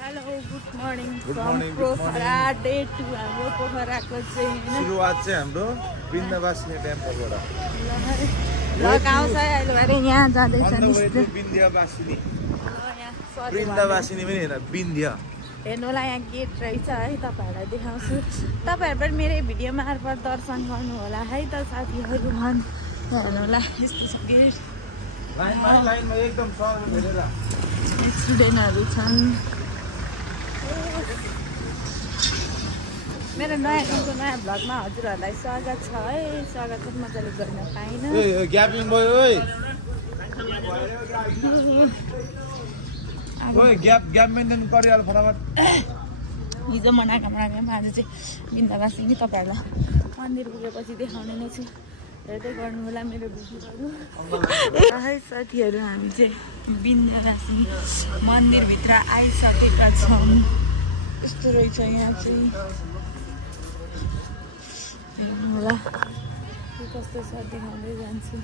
Hello, good morning from Pokhara. Day 2 हाम्रो पोखराको चाहिँ सुरुवात चाहिँ हाम्रो वृन्दावासिनी टेम्पलबाट लग आउँछ अहिले भरे यहाँ जाँदैछ नि विन्ध्यवासिनी वृन्दावासिनी पनि हैन विन्ध्य हेर्नु होला यहाँ गेट रहेछ है तपाईहरुलाई देखाउँछु तपाईहरु पनि मेरो भिडियो मार्फत दर्शन गर्नु होला है त साथीहरु भन हेर्नु होला यस्तो छ गेट लाइनमा एकदम सरल भेटेर स्टुडेन्टहरु छन् मेरो नयाँ दिनको नयाँ भ्लगमा हजुरहरुलाई स्वागत छ है स्वागत पनि मजाले गर्न पाइन ए ग्यापिङ भयो ओइ ओइ ग्याप मेन्टेन गरिहाल फटाफट हिजो मनाकामा आज चाहिँ वृन्दावासिनी तपाईहरुलाई मन्दिर पुगेपछि देखाउने नै छु हेर्दै गर्नु होला मेरो भिडियोहरु है साथीहरु हामी चाहिँ वृन्दावासिनी मन्दिरभित्र आइसकेका छौं यस्तो रहेछ यहाँ चाहिँ होला के कस्तो छ देखाउँदै जान्छु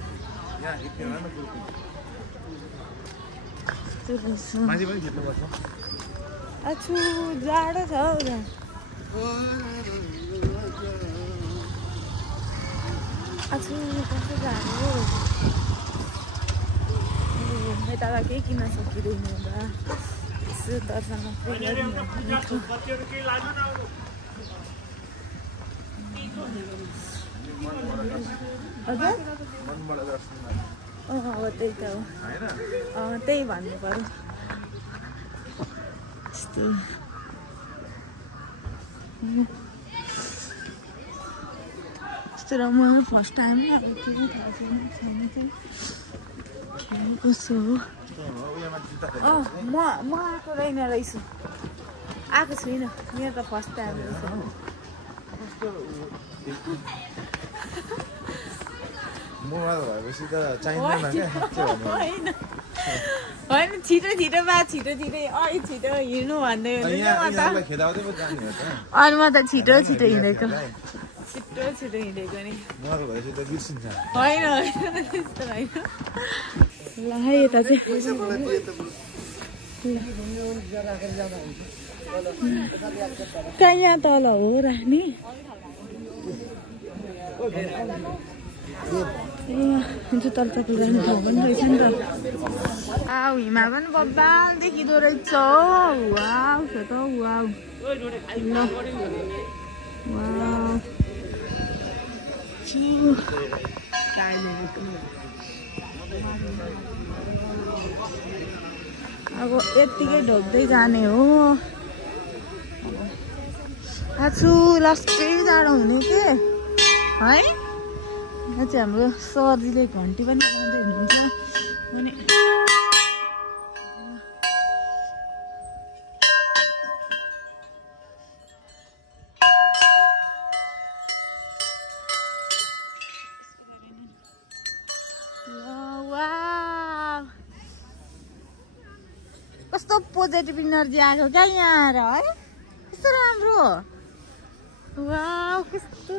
अछु जाडो छ हौ अछु कस्तो जाडो यताबाट केही किन्न सकिँदैन होला यसो दर्शन त्यही त हो त्यही भन्नु पर्यो यस्तो र म फर्स्ट टाइम अब के थाहा छैन चाहिँ कसो हो म आएको रहेन रहेछु आएको छुइनँ मेरो त फर्स्ट टाइम रहेछ मोबाइल भएपछि त चाहिँदैन क्या होइन छिटो अलिक छिटो हिँड्नु भन्दै अनि म त छिटो हिँडेको हिँडेको नि होइन त्यस्तो होइन ल है यता चाहिँ कहाँ यहाँ तल हो राख्ने तल तपाईँ जाने ठाउँ पनि रहेछ नि त हिमा पनि बब्बाल देखिँदो रहेछ वाउ छ त वाउ अब यत्तिकै ढोक्दै जाने हो आजु लास्टै जाडो हुने के है यहाँ चाहिँ हाम्रो सरजीले घन्टी पनि बजाउँदै हुनुहुन्छ अनि कस्तो पोजिटिभ इनर्जी आएको क्या यहाँ आएर है कस्तो राम्रो वाउ कस्तो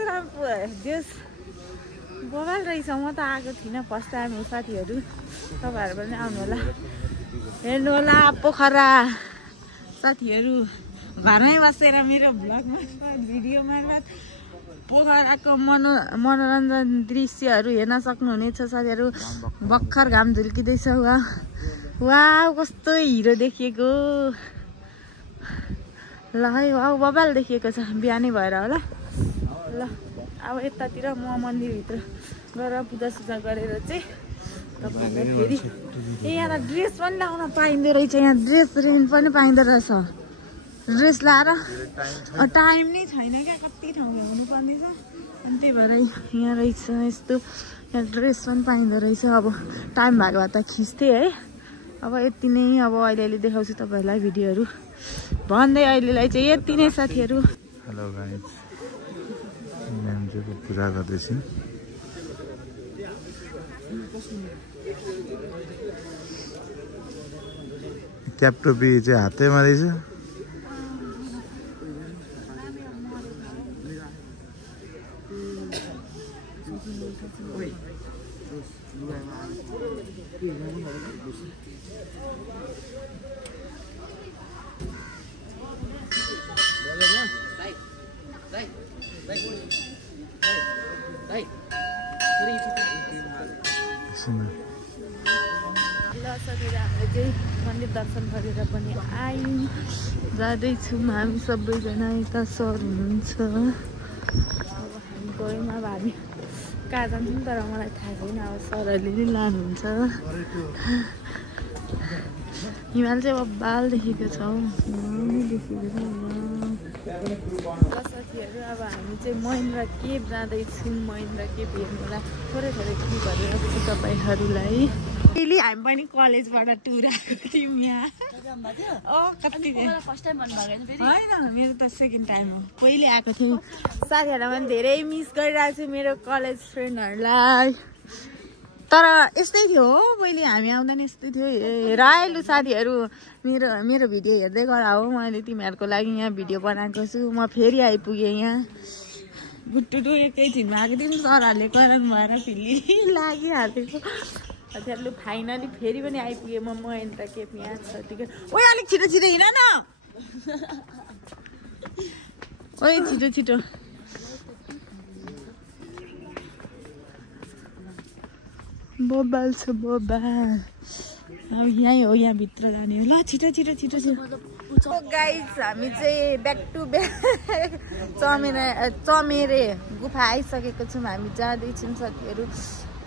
राम्रो देश बगाल रहेछ म त आएको थिइनँ फर्स्ट टाइम हो साथीहरू तपाईँहरू पनि आउनु होला हेर्नु होला पोखरा साथीहरू घरमै बसेर मेरो भ्लग मार्फत भिडियो मार्फत पोखराको मनोरञ्जन दृश्यहरू हेर्न सक्नुहुनेछ साथीहरू भर्खर घाम झुल्किँदैछ वाउ कस्तो हिरो देखिएको ल है वाउ बबाल देखिएको छ बिहानै भएर होला ल अब यतातिर म मन्दिरभित्र गएर पूजासुजा गरेर चाहिँ तपाईँहरूलाई फेरि यहाँ ड्रेस पनि लाउन पाइँदो रहेछ यहाँ ड्रेस रेन्ट पनि पाइँदो रहेछ ड्रेस लाएर टाइम नै छैन क्या कति ठाउँमा हुनुपर्ने छ अनि त्यही भएर यहाँ रहेछ यस्तो यहाँ ड्रेस पनि पाइँदो रहेछ अब टाइम भएको भए त खिच्थेँ है अब यति नै अब अहिले देखाउँछु तपाईँहरूलाई भिडियोहरू भन्दै अहिलेलाई चाहिँ यति नै साथीहरू हेलो गाइस म्यामजीको पूजा गर्दैछु क्याप टोपी चाहिँ हातैमा रहेछ दर्शन गरेर पनि आयौँ। जाँदैछौँ हामी सबैजना। यता सर हुनुहुन्छ। अब हामी गयौँ। अब हामी कहाँ जान्छौँ तर मलाई थाहा छैन। अब सरहरूले नै लानुहुन्छ। हिमाल चाहिँ अब बाल देखेको छ। साथीहरू अब हामी चाहिँ महेन्द्र केभ जाँदैछौँ। महेन्द्र केभ हेर्नुलाई थोरै क्लिपहरू राख्छु तपाईँहरूलाई। अहिले हामी पनि कलेजबाट टुर आएको थियौँ यहाँ। होइन मेरो त सेकेन्ड टाइम हो। पहिले आएको थियौँ। साथीहरूलाई पनि धेरै मिस गरिरहेको छु मेरो कलेज फ्रेन्डहरूलाई। तर यस्तै थियो हो पहिले हामी आउँदा नि यस्तै थियो। हेर आइलु साथीहरू मेरो भिडियो हेर्दै गर हो। मैले तिमीहरूको लागि यहाँ भिडियो बनाएको छु। म फेरि आइपुगेँ यहाँ। गुट्टुटु एकैछिनमा आएको थियौँ। सरहरूले गरम भएर फेरि लागिहालेको। साथीहरू फाइनली फेरि पनि आइपुगेँ म। महेन्द्र केभ यहाँ छ टिकट। ओइ अलिक छिटो छिटो हिँड न। ओइ छिटो छिटो। बोबाल छ बोबाल। अब यहीँ हो यहाँ भित्र जाने हो। ल छिटो छिटो छिटो छिटो। गाइज हामी चाहिँ ब्याक टु ब्याक चमेरे गुफा आइसकेको छौँ। हामी जाँदैछौँ साथीहरू।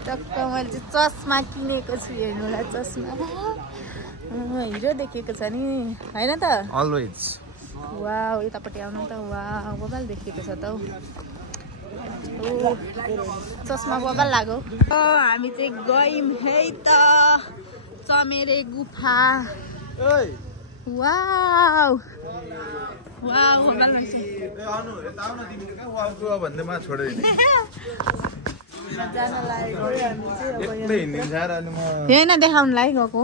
टक्क मैले चाहिँ चस्मा किनेको छु। हेर्नुलाई चस्मा हिरो देखेको छ नि होइन त अलवेज। वाउ यतापट्टि आउनु त। वाउ बोबाल देखेको छ त हौ। चस्मा बबाल लाग्यो। हामी चाहिँ गयौँ है त चमेरे गुफा। वाउ वाउ बबाल रहेछ। होइन देखाउनुलाई गएको।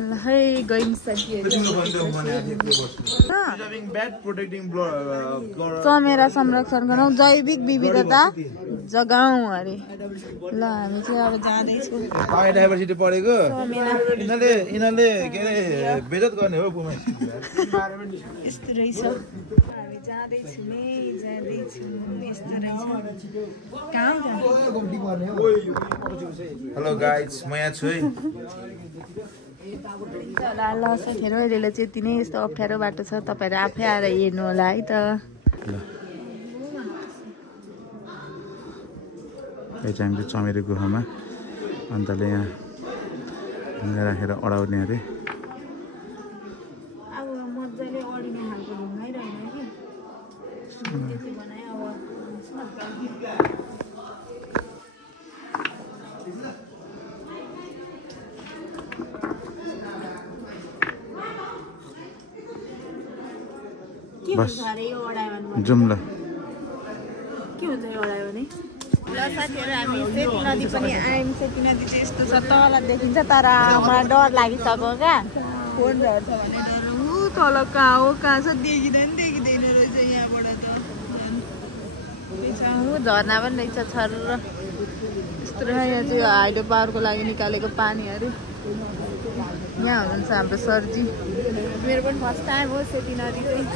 ल है गयौँ साथीहरू। चमेरा संरक्षण गरौँ जैविक विविधता जगाउँ अरे। ल हामी चाहिँ अब जाँदैछौँ। डाइभर्सिटी पढेको यिनीहरूले के अरे बेजत गर्ने हो। यस्तो रहेछ। हामी जाँदैछौँ यस्तो रहेछ। कहाँ हेलो गाइज म यहाँ छु है। ल साथीहरू अहिले चाहिँ यति नै। यस्तो अप्ठ्यारो बाटो छ। तपाईँहरू आफै आएर हेर्नु होला है त। यो चाहिँ हामी चमेरे गुफामा अन्तले यहाँ ढुङ्गा राखेर अडाउने अरे। अब मजाले अडिने खालको ढुङ्गै रहेन कि त्यति बनाए। अब बस जाउँ ल। के हुन्छ यो अडायो भने। ल साथीहरू हामी सेती नदी पनि आयौँ। सेती नदी चाहिँ यस्तो छ तल देखिन्छ। तर मलाई डर लागिसक्यो क्या। फोन झर्छ भने डर। तल कहाँ हो कहाँ छ देखिँदैन रहेछ यहाँबाट त। झर्ना पनि रहेछ छर। यस्तो रहेछ। यहाँ चाहिँ हाइड्रो पावरको लागि निकालेको पानीहरू। यहाँ हुनुहुन्छ हाम्रो सरजी। मेरो पनि फर्स्ट टाइम हो सेती नदी चाहिँ।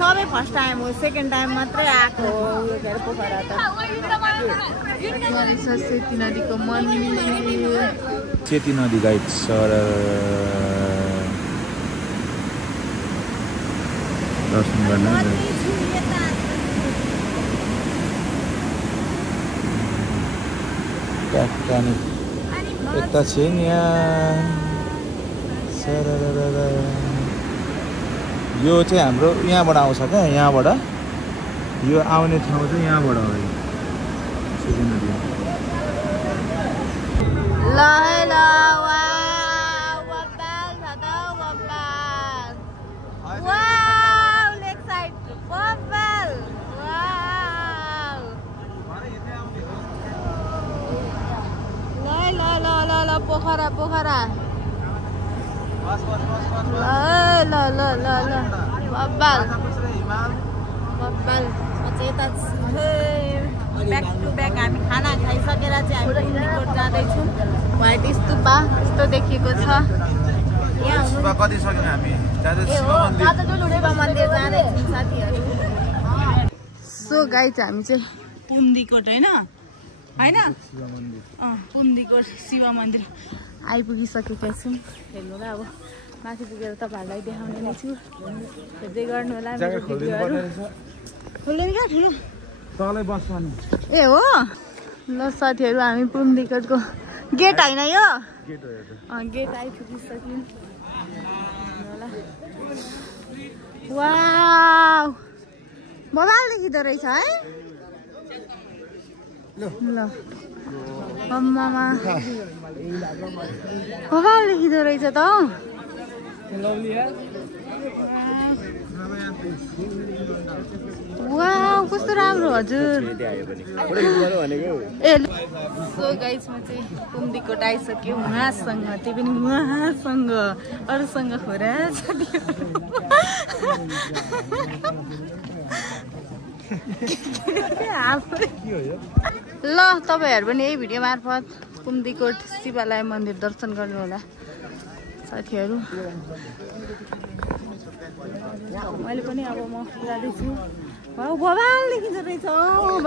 सबै फर्स्ट टाइम हो। सेकेन्ड टाइम मात्रै आएको हो उयो के अरे पोखरा त। सेती नदीको मन्दिर। सेती नदी गाइड सर दर्शन गर्न यता छिन् यहाँ। यो चाहिँ हाम्रो यहाँबाट आउँछ क्या। यहाँबाट यो आउने ठाउँ चाहिँ यहाँबाट हो। सेती नदी ल है ल। बब्बाल छ त बब्बाल। वाउ लेक साइड बब्बाल। वाउ ल ल ल ल पोखरा पोखरा। ल ल ल ल बब्बाल बब्बाल। यता ब्याक टु ब्याक हामी खाना खाइसकेर चाहिँ हामी पिकनिक जाँदैछौँ। व्हाइट स्तूपा यस्तो देखिएको छ। कति सक्यौँ हामी शिव मन्दिर जाँदैछौँ साथीहरू। सो गाइज हामी चाहिँ पुन्दिकोट होइन पुन्दिकोट शिव मन्दिर आइपुगिसकेका छौँ। हेर्नु ल अब माथि पुगेर तपाईँहरूलाई देखाउने नै छु। हेर्दै गर्नु होला मेरो भिडियोहरू। खोल्दैन क्या ठुलो ए हो ल साथीहरू हामी पुम्दीकोटको गेट होइन यो गेट आइपुगिसक्यौँ। वाउ बबाल देखिँदो रहेछ है ल अम्मामा बबाल देखिँदो रहेछ त वाउ कस्तो राम्रो हजुर ए सो गाइस म चाहिँ पुम्दीकोट आइसक्यो उहाँसँग त्यो पनि उहाँसँग अरूसँग खोरा ल तपाईँहरू पनि यही भिडियो मार्फत पुम्दीकोट शिवालय मन्दिर दर्शन गर्नु होला साथीहरू। मैले पनि अब म जाँदैछु। बबाल देखिँदो रहेछ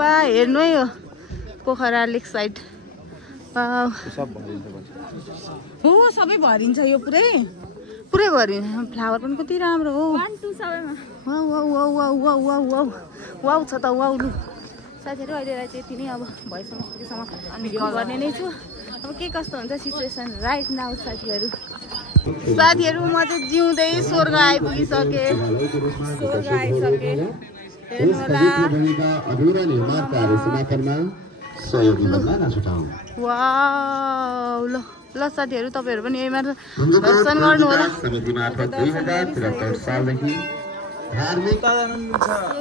बा हेर्नु है यो पोखरा लेक साइड हो सबै भरिन्छ यो पुरै भरिन्छ। फ्लावर पनि कति राम्रो हो वाउ छ त वाउ लु साथीहरू अहिलेलाई चाहिँ यति नै अब भएसम्म सकेसम्म भिडियो गर्ने नै छु। अब के कस्तो हुन्छ सिचुएसन राइट नाउ साथीहरू म चाहिँ जिउँदै स्वर्ग आइपुगिसके हेर्नु होला वाउ ल साथीहरू तपाईँहरू पनि यही मात्र दर्शन गर्नु होला।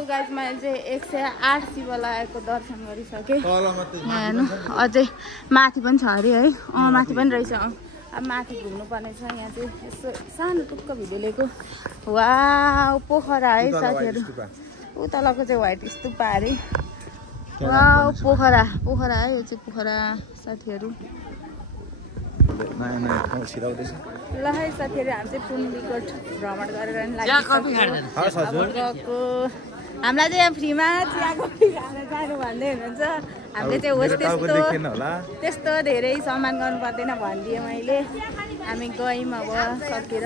गाइस मैले चाहिँ 108 शिवालयको दर्शन गरिसकेँ। हेर्नु अझै माथि पनि छ अरे है माथि पनि रहेछ अब माथि घुम्नुपर्ने छ। यहाँ चाहिँ यसो सानो टुक्क भिडियो लिएको वाउ पोखरा है साथीहरू उतालको चाहिँ व्हाइट स्तूपा अरे वाउ पोखरा है यो चाहिँ पोखरा साथीहरू ल है साथीहरू हामी चाहिँ पुम्दीकोट भ्रमण गरेर गएको। हामीलाई चाहिँ यहाँ फ्रीमा चिया कफी खाएर जानु भन्दै हुनुहुन्छ। हामीले चाहिँ होस् त्यस्तो धेरै सम्मान गर्नु पर्दैन भनिदिएँ मैले। हामी गयौँ अब सकेर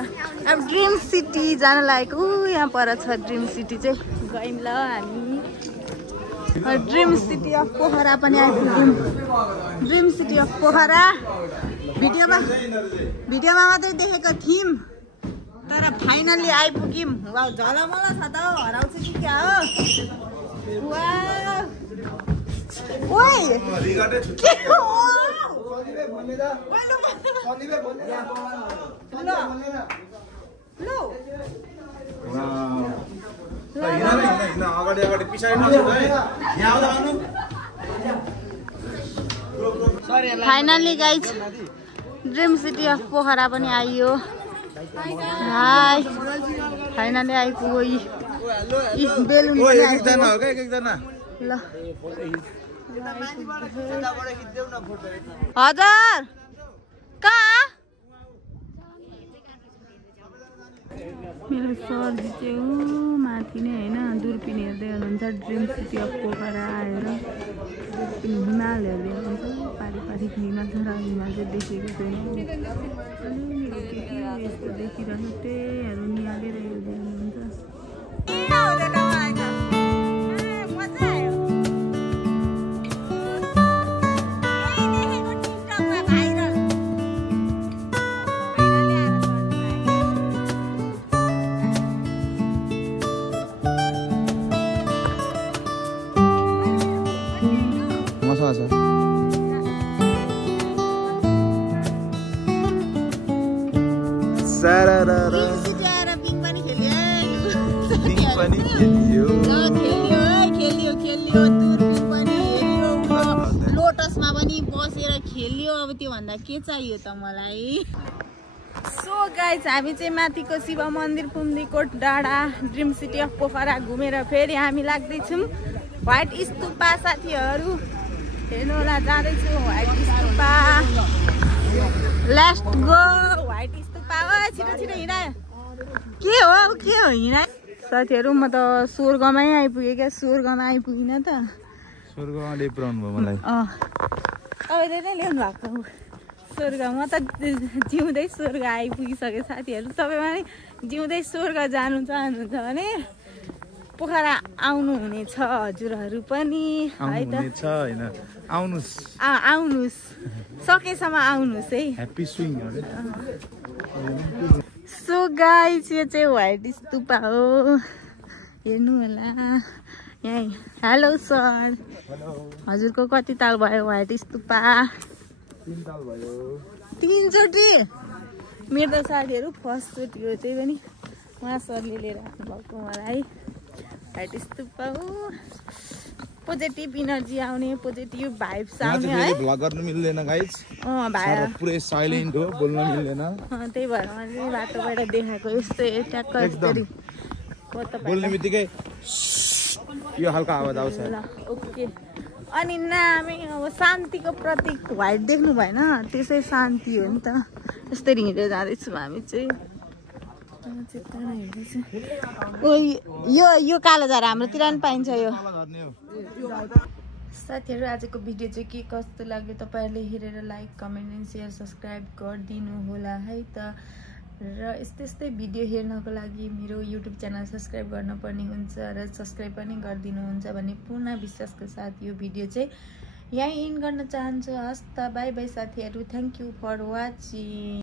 अब ड्रिम सिटी जान लागेको यहाँ पर छ ड्रिम सिटी चाहिँ गयौँ ल हामी ड्रिम सिटी अफ पोखरा पनि आइपुग्यौँ। ड्रिम सिटी अफ पोखरा भिडियोमा मात्रै देखेको थियौँ तर फाइनल्ली आइपुग्यौँ। वाउ झलमल छ त हराउँछ कि क्या हो के हो finally guys dream city of Pokhara पनि आइयो। हाई फाइनल्ली आइपुग्यो यी बेलुन ल हजुर कहाँ मेरो सरजी चाहिँ हो माथि नै होइन दूरपिन हेर्दै हुनुहुन्छ। ड्रिम सिटी अफ पोखरा आएर दूरपिन हिमाल हेर्दै हुनुहुन्छ। पारिपारिक हिमाल छ र हिमाल चाहिँ देखेको छैन अलिअलि के यस्तो देखिरहेको त्यहीहरू निहालेर हेर्दै हुनुहुन्छ। लोटसमा पनि बसेर खेल्यो अब त्यो भन्दा के चाहियो त मलाई। सो गाइज हामी चाहिँ माथिको शिव मन्दिर पुम्दीकोट डाँडा ड्रिम सिटी अफ पोखरा घुमेर फेरि हामी लाग्दैछौँ व्हाइट स्तूपा साथीहरू हेर्नु होला। जाँदैछु white stupa let's go white stupa छिटो छिटो हिँडायो के हो हिँडायो साथीहरू। म त स्वर्गमै आइपुगेँ क्या स्वर्गमा आइपुगिनँ त स्वर्गमा ल्याइपुऱ्याउनु भयो मलाई तपाईँले नै ल्याउनु भएको स्वर्ग म त जिउँदै स्वर्ग आइपुगिसकेँ साथीहरू। तपाईँमा नि जिउँदै स्वर्ग जानु चाहनुहुन्छ भने पोखरा आउनुहुनेछ हजुरहरू पनि है त। आउनुहुनेछ हैन, आउनुस् आउनुहोस्, सकेसम्म आउनुहोस् है। ह्याप्पी स्विङ अरे। सो गाइस यो चाहिँ व्हाइट स्तूपा हो, हेर्नु होला यहीँ। हेलो सर, हजुरको कति ताल भयो व्हाइट स्तूपा? 3 ताल भयो। 3 चोटि? मेरो त साथीहरू फर्स्ट चोटि हो, त्यही पनि उहाँ सरले लिएर आउनुभएको मलाई। व्हाइट स्तूपा हो, पोजिटिभ इनर्जी आउने, पोजिटिभ भाइब्स आउने है। भ्लग गर्न मिल्दैन गाइस, भाइ पुरै साइलेन्ट हो, बोल्न मिल्दैन। त्यही भएर मैले बाटोबाट देखाएको यस्तो ट्याक्क यसरी बोल्ने बित्तिकै यो हल्का आवाज आउँछ। ओके। अनि नामै अब शान्तिको प्रतीक व्हाइट देख्नु भएन, त्यसै शान्ति हो नि त। यसरी हिँडेर जाँदैछौँ हामी चाहिँ। यो कालो झार हाम्रोतिर पनि पाइन्छ। यो साथीहरू आजको भिडियो चाहिँ के कस्तो लाग्यो तपाईँहरूले हेरेर like comment and share subscribe गरिदिनु होला है त। र यस्तै भिडियो हेर्नको लागि मेरो युट्युब च्यानल सब्सक्राइब गर्नुपर्ने हुन्छ र सब्सक्राइब पनि गरिदिनुहुन्छ भन्ने पूर्ण विश्वासको साथ यो भिडियो चाहिँ यहीँ इन गर्न चाहन्छु। हस् त, बाई बाई साथीहरू, थ्याङ्क यू फर वाचिङ।